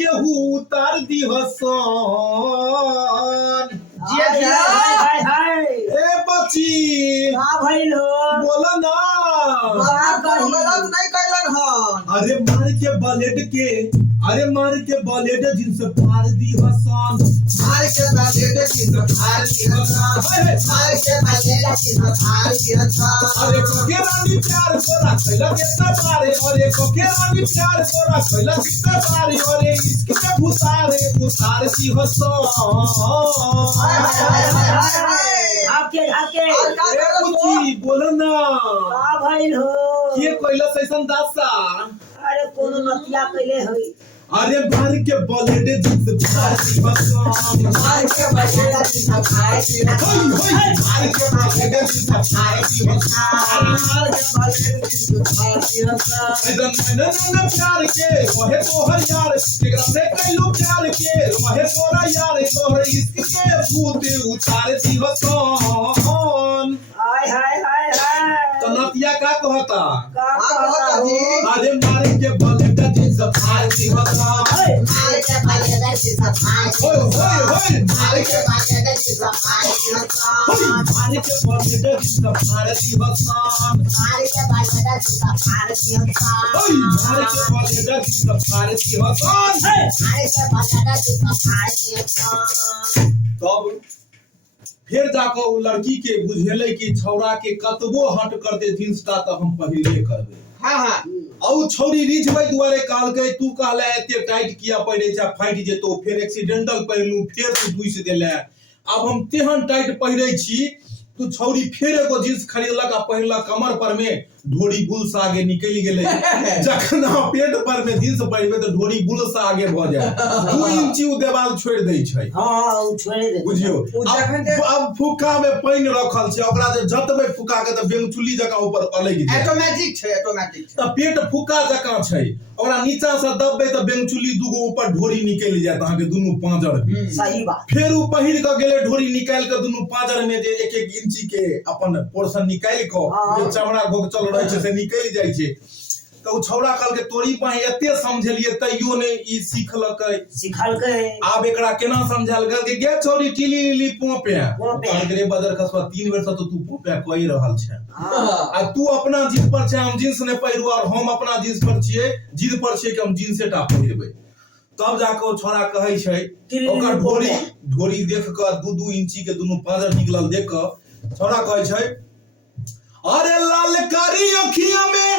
केहू उतार दी हसन ए बच्ची बोला ना अरे मार के बलेट के जिनसे फाड़ दी हसन अरे कोके रानी प्यार कोरा कैला कितना बारे अरे कोके रानी प्यार कोरा कैला कितना बारे अरे इसके उतार दी हसन आपके बोलो ना भाई हो ये कोइला सैसन दासा अरे कोनो नतिया पहले होई अरे मार के बलेट जिनसे फाड़ दी हसन मार के बलेट जिनसे फाड़ दी हसन इधर प्यार के वहे तोहर यार एकरा से कैलो प्यार के वहे तोरा यार तोहर इश्क के भूत उतार दी हसन हाय तो नतिया का कहता जी अरे मार के बलेट जिनसे फाड़ दी हसन होय मार के बलेट जिनसे फाड़ दी हसन मार के बलेट जिनसे फाड़ दी हसन तब फिर जाकर वो लड़की के बुझेले कि छौरा के कतबो हट कर दे जींस ता तो हम पहले करबे और छौरी रिझबै दुआरे कहल के तू कहले एते टाइट किया पड़े छै फाइट जेतो फिर एक्सीडेंटल पहिरलू फिर तू दुइस देले अब हम तेहन टाइट पहिरै छी तू छौरी फिर एगो जींस खरीदलक आ पहिरलक कमर पर में ढोरी बुल से आगे निकल गेले जखन पेट पर में जींस पहिरबे तो ढोरी बुल से आगे भ जाए 2 इंची उ देवाल छोड़ दै छै हां उ छोड़ दे बुझियो अब फुका में पानी रखल छै ओकरा जे जतबे फुका के त बेंचुली जका ऊपर अलग छै ऑटोमेटिक त पेट फुका जका छै ओकरा नीचा से दबबे त बेंचुली दुगो ऊपर ढोरी निकल जात अहाँ के दुनु पांजर सही बात फिर उ पहिर के गेले ढोरी निकाल के दुनु पांजर में जे 1-1 इंची के अपन पोर्शन निकाल के जे चमड़ा घोकचल रहे छै से निकल जाय छै तो छौड़ा कल के तोरी पाए एते समझलिए तइयो ने ई सिखलकै आब एकरा केना समझाल गल के गे छौरी टिली ली पोपे रे बदर खसवा 3 बेर से तो तू पोपे कहि रहल छै आ तू अपना जिद पर छै हम जींस ने पहिरू और हम अपना जींस पर छियै जिद पर छियै कि हम जींसे टा पहिरबै तब जाके ओ छोरा कहै छै ओकर ढोरी देख के 2-2 इंची के दुनु पाजर निकलल देख के छोरा कहै छै अरे लाल कारी अखिया में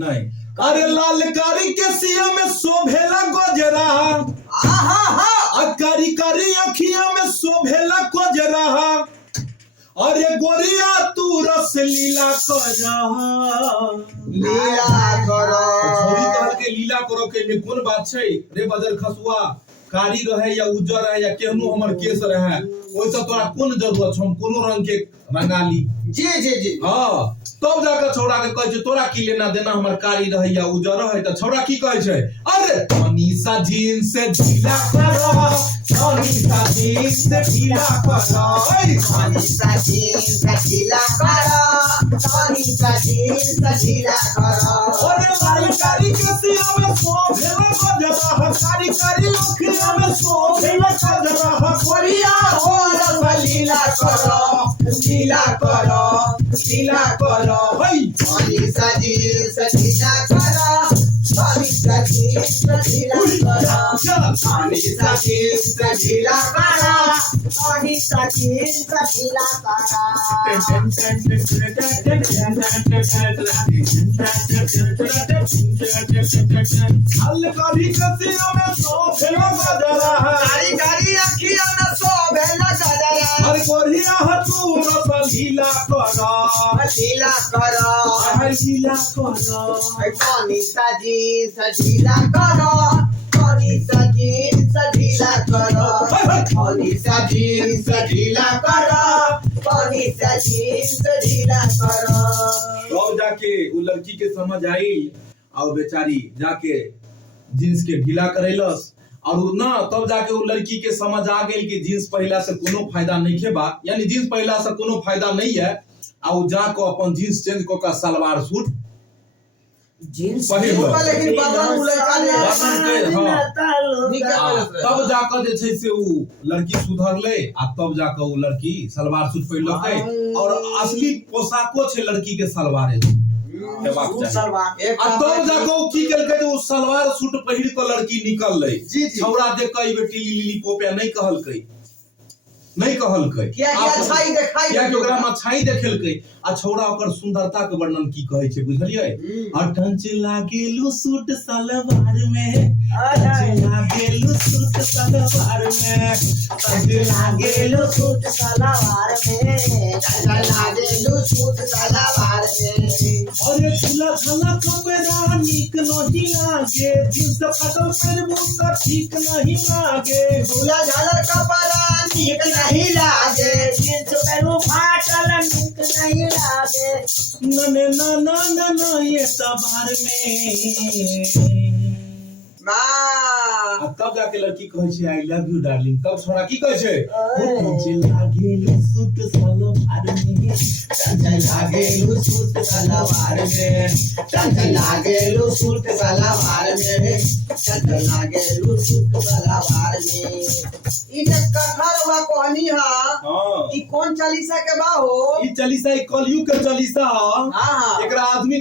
नहीं अरे लाल कारी के सिया में शोभेला गजरा कारी कारी अखिया में शोभेला गजरा अरे गोरिया तू रस लीला कर छोरी कहल के लीला करो के में कोन बात छै रे बजर खसुआ कारी रहे या उज्जर रहे या केहनो हमर केस रहे ओइ से तोरा कोन जरूरत छ हम कोनो रंग के रंगाली जी हां तब जाकर छौड़ा के कहै छै तोरा की लेना देना हमर कारी रहे या उज्जर रहे त छौड़ा की कहै छै अरे मनीषा जींस से ढीला करो मनीषा जींस से ढीला करो मनीषा जींस से ढीला करो मनीषा जींस से ढीला करो अरे लाल कारी के सिया में शोभेला गजरा कारी कारी अखिया में शोभेला गजरा गोरिया हो रस लीला करो भाई मनीषा जींस से ढीला करो मनीषा जींस से ढीला करो मनीषा जींस से ढीला करो मनीषा जींस से ढीला करो हल कभी कसियों में शोभेला गजरा कारी कारी अखियों में शोभेला गजरा अरे गोरिया तू रस लीला करो ढीला करो मनीषा जींस से ढीला करो मनीषा जींस से ढीला करो मनीषा जींस से ढीला करो मनीषा जींस से ढीला करो तब जाके वो लड़की के समझ आई और बेचारी जाके जींस के ढीला करेलस और ना तब जाके वो लड़की के समझ आ गई कि जींस पहला से कोनो फायदा नहीं है बा यानी जींस पहला से कोनो फायदा नहीं है आ जाके अपन जींस चेंज क के सलवार सूट जींस पहिर लो। लेकिन बाबा लड़का ने बाबा के, हाँ। नी क्या आ, बोलत रहे? तब जाकर जे छै से उ लड़की सुधरले आ तब जाकर उ लड़की सलवार सूट पहिरलकै और असली पोशाको छै लड़की के सलवारे हेबाक सूट चाही। सलवार एक आ तब जाकर उ की केलकै जे उ सलवार सूट पहिर के लड़की निकललै। जी, जी। छौड़ा देख के ई बेटी लीली पोपे नहीं कहलकै, नहीं कहलकै किया कि अच्छाई देखाई किया कि ओकरा में अच्छाई देखेलकै आ छौड़ा ओकर सुंदरता के वर्णन की कहै छै बुझलियै। अटंच लागेलु सूट सलवार में, टंच लागेलु सूट सलवार में, टंच लागेलु सूट सलवार में चल लागेलु सूट सलवार में अरे झूला झला कपड़ा नीक नहीं लागे, जींस फटल पहिरबू त ठीक नहीं लागे। झूला झालर कपड़ा नीक नहीं लागे जींस पहनू फाटल नीक नहीं लागे नने ना ना ना ना ये सवार में। माँ आ तब जाके लड़की कहै छै आई लव यू डार्लिंग। तब छोरा की कहै छै टंच लागेलु सूट सलवार में, चल लागेलु सूट सलवार में चल लागेलु सूट सलवार में चल लागेलु सूट सलवार में। ई जे कखरवा कहनी हा हां ई कौन चालीसा के बा हो? ई चालीसा ई कलयुग के चालीसा ह। हाँ। एकरा आदमी